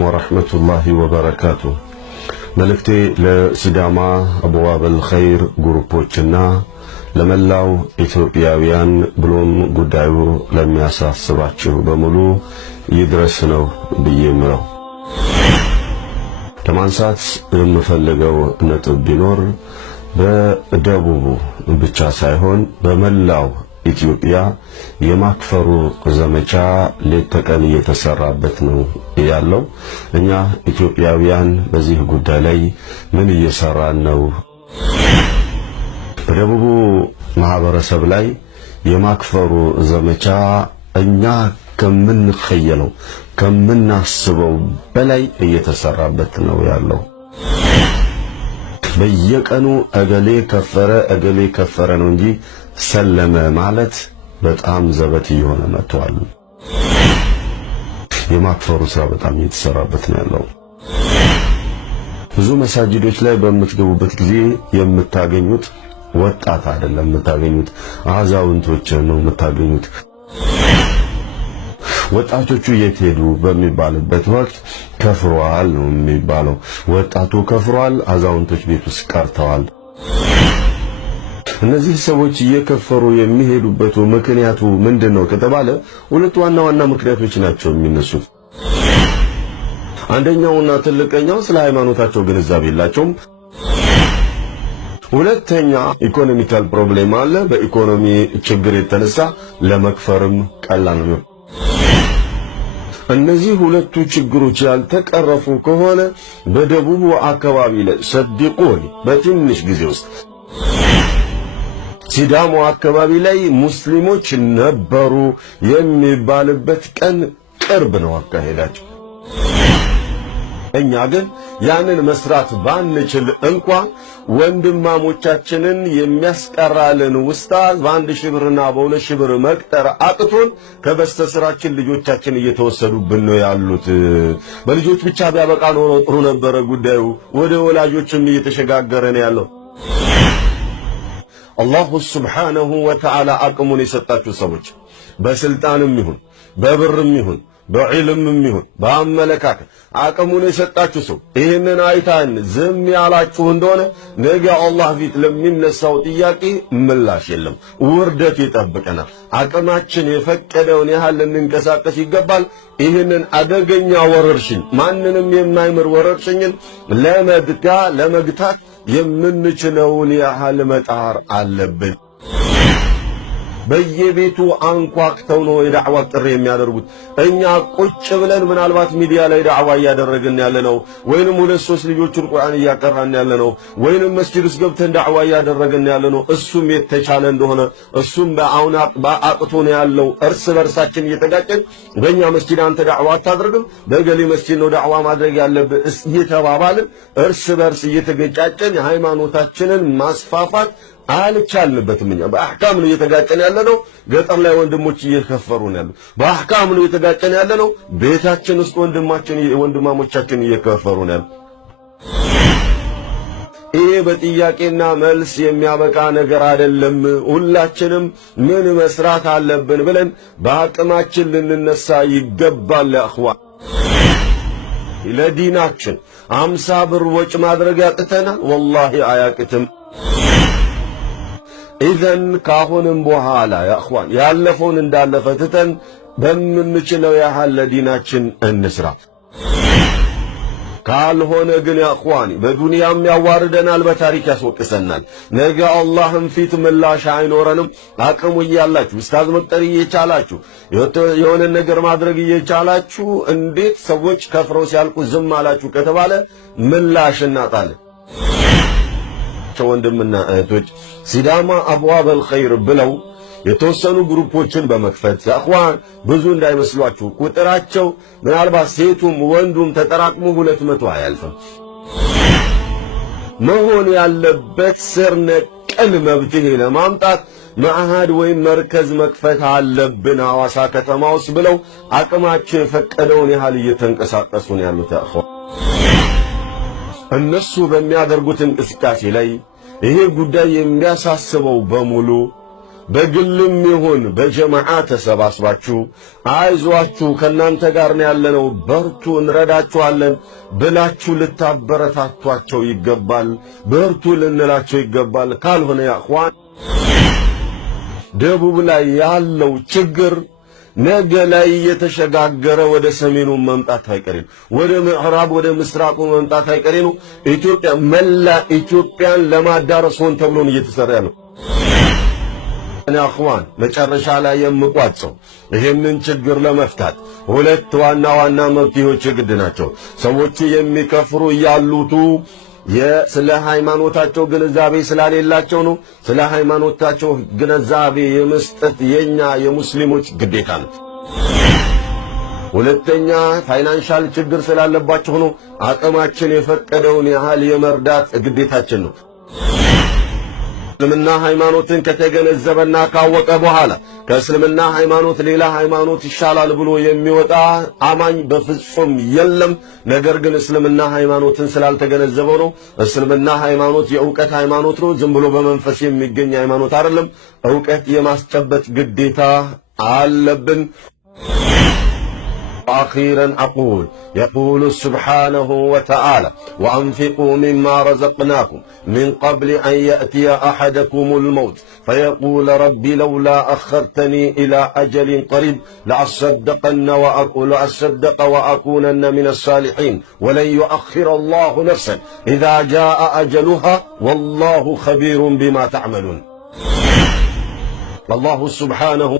ወራህመቱላሂ ወበረካቱ። መልእክቴ ለሲዳማ አብዋበል ኸይር ግሩፖችና ለመላው ኢትዮጵያውያን ብሎም ጉዳዩ ለሚያሳስባችሁ በሙሉ ይድረስ ነው ብዬ ምለው። ለማንሳት የምፈልገው ነጥብ ቢኖር በደቡቡ ብቻ ሳይሆን በመላው ኢትዮጵያ የማክፈሩ ዘመቻ ሌት ተቀን እየተሰራበት ነው ያለው። እኛ ኢትዮጵያውያን በዚህ ጉዳይ ላይ ምን እየሰራን ነው? በደቡቡ ማህበረሰብ ላይ የማክፈሩ ዘመቻ እኛ ከምንخየለው ከምናስበው በላይ እየተሰራበት ነው ያለው። በየቀኑ እገሌ ከፈረ ነው እንጂ ሰለመ ማለት በጣም ዘበት እየሆነ መጥቷል። የማክፈሩ ስራ በጣም እየተሰራበት ነው ያለው። ብዙ መሳጅዶች ላይ በምትገቡበት ጊዜ የምታገኙት ወጣት አይደለም የምታገኙት፣ አዛውንቶች ነው የምታገኙት። ወጣቶቹ የት ሄዱ በሚባልበት ወቅት ከፍሯል ነው የሚባለው። ወጣቱ ከፍሯል፣ አዛውንቶች ቤት ውስጥ ቀርተዋል። እነዚህ ሰዎች እየከፈሩ የሚሄዱበት ምክንያቱ ምንድነው ከተባለ ሁለት ዋና ምክንያቶች ናቸው የሚነሱት። አንደኛውና ትልቀኛው ስለ ሃይማኖታቸው ግንዛቤ የላቸውም። ሁለተኛ ኢኮኖሚካል ፕሮብሌም አለ። በኢኮኖሚ ችግር የተነሳ ለመክፈርም ቀላል ነው። እነዚህ ሁለቱ ችግሮች ያልተቀረፉ ከሆነ በደቡቡ አካባቢ ላይ ሰድቆኝ በትንሽ ጊዜ ውስጥ ሲዳሞ አካባቢ ላይ ሙስሊሞች ነበሩ የሚባልበት ቀን ቅርብ ነው አካሄዳቸው። እኛ ግን ያንን መስራት ባንችል እንኳን ወንድማሞቻችንን የሚያስቀራልን ኡስታዝ በ1000 ብርና በ2000 ብር መቅጠር አቅቶን ከበስተስራችን ልጆቻችን እየተወሰዱብን ነው ያሉት። በልጆች ብቻ ቢያበቃ ኖሮ ጥሩ ነበረ ጉዳዩ። ወደ ወላጆችም እየተሸጋገረ ነው ያለው። አላሁ ሱብሓነሁ ወተዓላ አቅሙን የሰጣችሁ ሰዎች በስልጣንም ይሁን በብርም ይሁን በዕልምም ይሁን በአመለካከት አቅሙን የሰጣችሁ ሰው ይህንን አይታን ዝም ያላችሁ እንደሆነ ነገ አላህ ፊት ለሚነሳው ጥያቄ ምላሽ የለም፣ ውርደት ይጠብቀናል። አቅማችን የፈቀደውን ያህል ልንንቀሳቀስ ይገባል። ይህንን አደገኛ ወረርሽኝ ማንንም የማይምር ወረርሽኝን ለመግታት የምንችለውን ያህል መጣር አለብን። በየቤቱ አንኳክተው ነው የዳዕዋ ጥሪ የሚያደርጉት። እኛ ቁጭ ብለን ምናልባት ሚዲያ ላይ ዳዕዋ እያደረግን ያለነው ወይንም 2-3 ልጆችን ቁርአን እያቀራን ያለነው ወይንም መስጂድ ውስጥ ገብተን ዳዕዋ እያደረግን ያለነው እሱም የተቻለ እንደሆነ እሱም በአቅቶ ነው ያለው። እርስ በርሳችን እየተጋጨን በእኛ መስጂድ አንተ ዳዕዋ አታደርግም፣ በገሌ መስጂድ ነው ዳዕዋ ማድረግ ያለብህ እየተባባልን እርስ በርስ እየተገጫጨን ሃይማኖታችንን ማስፋፋት አልቻልንበትም። እኛ በአህካም ነው እየተጋጨን ያለነው። ገጠር ላይ ወንድሞች እየከፈሩ ነው ያሉት። በአህካም ነው እየተጋጨን ያለነው። ቤታችን ውስጥ ወንድማሞቻችን እየከፈሩ ነው ያሉት። ይሄ በጥያቄና መልስ የሚያበቃ ነገር አይደለም። ሁላችንም ምን መስራት አለብን ብለን በአቅማችን ልንነሳ ይገባል። አኽዋ ለዲናችን 50 ብር ወጭ ማድረግ ያቅተናል? ወላሂ አያቅትም። ኢዘን ካሁንም በኋላ ያኽዋን ያለፈውን እንዳለፈ ትተን በምንችለው ያህል ለዲናችን እንስራ። ካልሆነ ግን ያኽዋን በዱንያም ያዋርደናል፣ በታሪክ ያስወቅሰናል። ነገ አላህም ፊት ምላሽ አይኖረንም። አቅሙ እያላችሁ ኡስታዝ መቅጠር እየቻላችሁ የሆነ ነገር ማድረግ እየቻላችሁ እንዴት ሰዎች ከፍረው ሲያልቁ ዝም አላችሁ ከተባለ ምላሽ እናጣለን። ወንድምና እህቶች ሲዳማ አብዋበል ኸይር ብለው የተወሰኑ ግሩፖችን በመክፈት ያኽዋን ብዙ እንዳይመስሏችሁ፣ ቁጥራቸው ምናልባት ሴቱም ወንዱም ተጠራቅሞ 200 አያልፍም። መሆን ያለበት ስር ነቀል መብትሄ ለማምጣት መዓሃድ ወይም መርከዝ መክፈት አለብን ሐዋሳ ከተማ ውስጥ ብለው አቅማቸው የፈቀደውን ያህል እየተንቀሳቀሱ ነው ያሉት። ያኽዋን እነሱ በሚያደርጉት እንቅስቃሴ ላይ ይሄ ጉዳይ የሚያሳስበው በሙሉ በግልም ይሁን በጀማዓ ተሰባስባችሁ አይዟችሁ ከናንተ ጋር ነው ያለነው በርቱ እንረዳችኋለን ብላችሁ ልታበረታቷቸው ይገባል። በርቱ ልንላቸው ይገባል። ካልሆነ ያ ኢኽዋን ደቡብ ላይ ያለው ችግር ነገ ላይ የተሸጋገረ ወደ ሰሜኑ መምጣት አይቀሬ ነው። ወደ ምዕራብ ወደ ምስራቁ መምጣት አይቀሬ ነው። ኢትዮጵያ መላ ኢትዮጵያን ለማዳረስ ሆን ተብሎ ነው እየተሰራ ያለው። እኔ አኽዋን መጨረሻ ላይ የምቋጨው ይሄንን ችግር ለመፍታት ሁለት ዋና ዋና መፍትሄዎች ግድ ናቸው። ሰዎቹ የሚከፍሩ ያሉቱ ስለ ሃይማኖታቸው ግንዛቤ ስላሌላቸው ነው። ስለ ሃይማኖታቸው ግንዛቤ የመስጠት የኛ የሙስሊሞች ግዴታ ነው። ሁለተኛ ፋይናንሻል ችግር ስላለባቸው ነው። አቅማችን የፈቀደውን ያህል የመርዳት ግዴታችን ነው። እስልምና ሃይማኖትን ከተገነዘበና ካወቀ በኋላ ከእስልምና ሃይማኖት ሌላ ሃይማኖት ይሻላል ብሎ የሚወጣ አማኝ በፍጹም የለም። ነገር ግን እስልምና ሃይማኖትን ስላልተገነዘበው ነው። እስልምና ሃይማኖት የእውቀት ሃይማኖት ነው። ዝም ብሎ በመንፈስ የሚገኝ ሃይማኖት አይደለም። እውቀት የማስጨበጥ ግዴታ አለብን። أخيرا أقول يقول سبحانه وتعالى وأنفقوا مما رزقناكم من قبل أن يأتي أحدكم الموت فيقول ربي لولا أخرتني إلى أجل قريب لأصدق وأكونن من الصالحين ولن يؤخر الله نفسا إذا جاء أجلها والله خبير بما تعملون. الله سبحانه